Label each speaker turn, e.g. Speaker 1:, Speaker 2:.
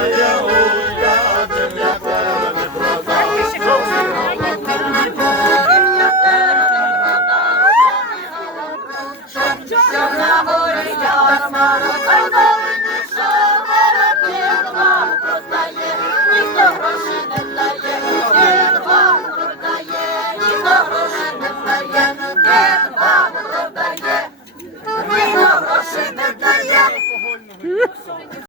Speaker 1: Jaya